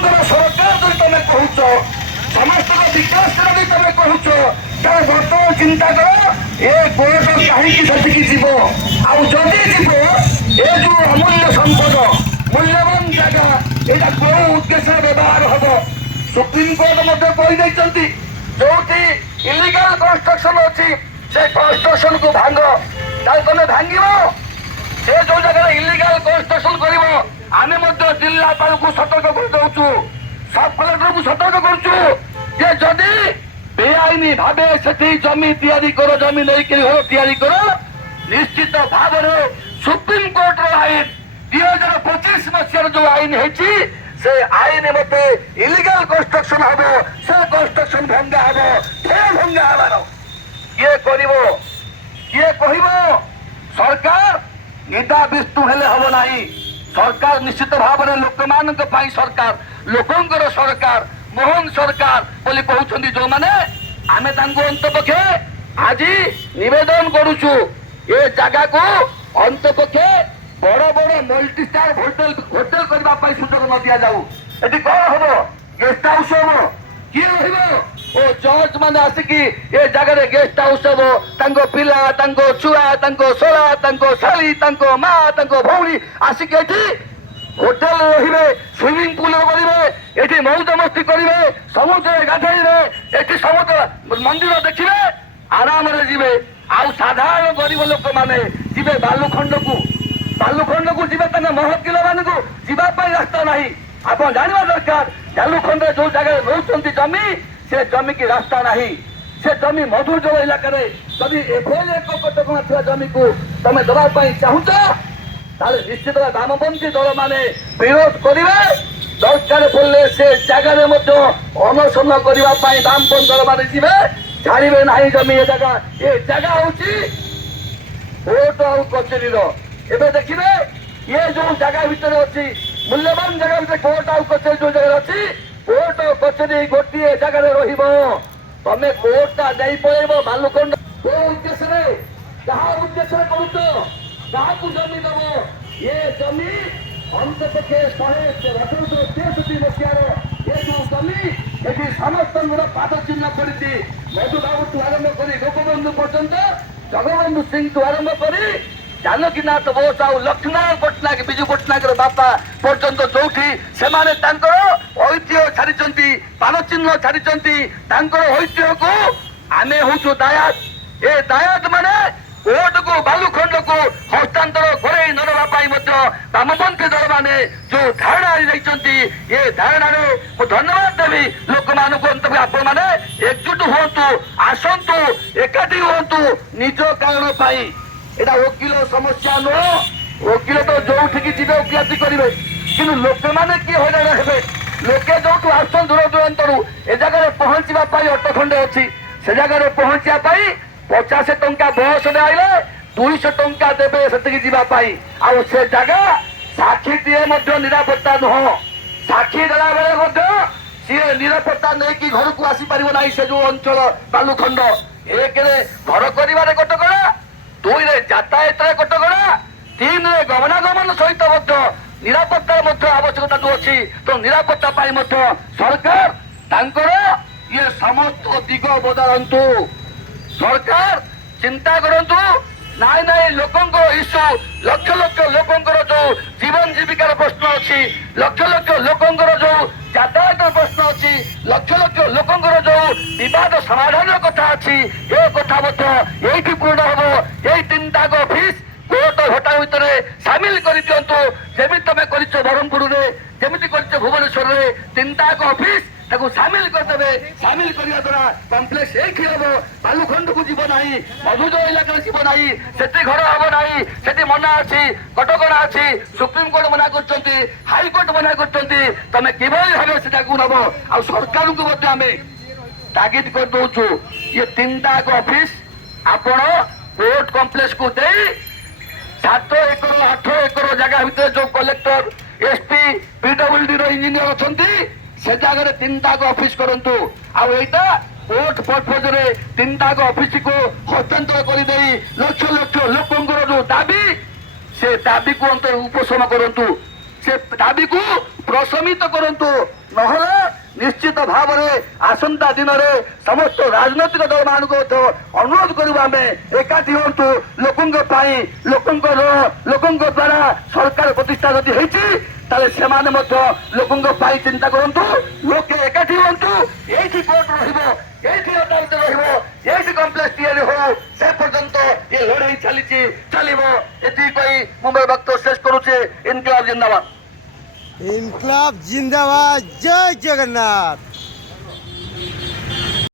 सरकार जो तुम कहूच समस्त विकास भी तुम कहूच बर्तमान चिंता कर ए कोर्ट कहीं जीव आदि जीव ए जो अमूल्य संपद मूल्यवान जगह यहाँ कौ उद्देश्य व्यवहार हम सुप्रीमकोर्ट कही जो इलिगाल कंस्ट्रक्शन अच्छी से कंस्ट्रक्शन को भांग तुम भांग से जो जगह इलिगाल कंस्ट्रक्शन कर आमे जिलापाल को सतर्क कर दौचु सब कलेक्टर को सतर्क करुचु जदि बेआईनी भावे से जमी तैयारी कर जमी नहीं घर तैयारी कर निश्चित भाव सुप्रीमकोर्ट आईन 2025 मसीह जो आईन है से आईन मत इलिगाल कंस्ट्रक्शन हम से कंस्ट्रक्शन भंगा हम फेर भंगा हमार किए कर किए कह सरकार निदा विष्णु हेले हम नहीं सरकार निश्चित भाव में लोक मान सरकार लोकंर सरकार मोहन सरकार बोली कहते जो मैंने आम अंतपक्षे आज नवेदन करुचु ये जगह को अंतपक्षे बड़ बड़ मल्टी स्टार होटेल होटेल करने सुजोग न दि जाऊ ये कौन हम गेस्ट हाउस हम किए रही जज मैंने आसिकी ये जगह गेस्ट हाउस हम पिला छुआ सोला शाली माँ भौणी आसिक होटेल रही स्विमिंग पूल करेंगे ये मौज मस्ती करेंगे समुद्र गाधेबे ये समुद्र मंदिर देखिए आराम जी आउ साधारण गरीब लोक मैंने जी बालुखंड को जी महकिल मान को जीवाई रास्ता ना आप जानवा दरकार बालुखंड जो जगह रोच जमी से जमी की रास्ता ना से जमी मधुर इलाकार जदि एभली एक कटका था जमी को तुम देवाई चाहूच निश्चित वामपंथी दल मैंने विरोध करेंगे दरकार पड़े से जगह अनशन करने वामपंथी दल मैंने जी छाड़े ना जमी ये जगह हूँ कोर्ट आ कचेरी एवं देखिए ये जो जगह भितर अच्छी मूल्यवान जगह भितर कोर्ट आ कचेरी जो जगह अच्छी कोर्ट और कचेरी गोटे जगह रमें कोर्टा नहीं पड़े बालुखंड को उद्देश्य क्या उद्देश्य करुच क्या जमी दब ये जमी अंतपक्षे 1863 मसीहार ये जो जमी ये समस्त पाद चिन्ह कर मधुबाबू आरंभ कर गोपबंधु पर्यंत जगबंधु सिंह आरंभ कर जानकीनाथ बोस आ लक्ष्मण पट्टनायक विजु पट्टनायक बापा पर्यंत जो ऐतिह्य छाड़ी पाद चिन्ह छाड़ी ऐतिह्य को आम हूँ दायात ए दायात माने कोर्ट को बालुखंड को हस्तांतर करे नरवापी दल मैंने जो धारणा ये धारणा मुझे धन्यवाद देवी लोक मानक आपण मैंने एकजुट हूँ आसतु एकाठी हूँ निज कारण एटा वकिल समस्या नुह वकिल तो जो जी वकिलाती करेंगे कि लोक मैंने किए हईराण हे लोके जो आस दूर दूरांतर ए जगह पहुंचापी अटो खंडे अच्छी से जगह पहुंचापी 50 टंका बस में आइले 200 टंका देवे से आउ से जगह साक्षी टीए निरापत्ता नुह साक्षी देला बेले सी निरापत्ता नहीं कि घर को आसीपर ना से जो अंचल बालुखंड एक घर कर कटका 2 यातायात कटका 3 गमनागमन सहित निरापत्ता आवश्यकता जो अच्छी तो निरापत्ता सरकार ये समस्त दिग बदलतु सरकार चिंता करंतु नाई नाई लोकंको इश्यू लक्ष लक्ष लोकंकर जो जीवन जीविकार प्रश्न अच्छी लक्ष लक्ष लोकंकर जो यातायात प्रश्न अच्छी लक्ष लक्ष लोकंकर जो विवाद समाधान कथा अच्छी ये कथा यही पूर्ण हम यही 3टाक ऑफिस कोर्ट घटा भितर सामिल कर दिंतु जमी तुम कर ब्रह्मपुर में जमी कर भुवनेश्वर में 3टाक ऑफिस सामिल करदे सामिल करने द्वारा कम्प्लेक्स एक हम बालुखंड को जीव ना मधुज इलाका जीव ना से घर हम ना से मना अच्छी कटका अच्छी सुप्रीमकोर्ट मना कर हाइकोर्ट मना कर तुम किभली भाव से नब आ सरकार को आम तागिद कर दौचु ये 3टाक ऑफिस आपण कोर्ट कम्प्लेक्स को दे 7 एकर 8 एकर जगह भितर जो कलेक्टर एसपी पीडब्ल्यूडी इंजीनियर अच्छा से जगह 3टाक ऑफिस करंतु आईटा कोर्ट पर्पज 3टाक ऑफिस को हस्तांतर कर लक्ष लक्ष लोकंर जो दाबी से दाबी को उपशम करंतु से दाबी को प्रशमित करंतु नहले निश्चित भाव में आसंता दिन में समस्त राजनैतिक दल मान अनुरोध करवा एकाठी हूँ लोकों द्वारा सरकार प्रतिष्ठा जदि लोकों चिंता करूँ लोके एकाठी हूँ ये कोर्ट रदालत रम्प्लेक्स या से पर्यंत ये लड़ाई चलो ये मुंबई वक्त शेष करुचे। इनकलाब जिंदाबाद। इनकलाब जिंदाबाद। जय जगन्नाथ।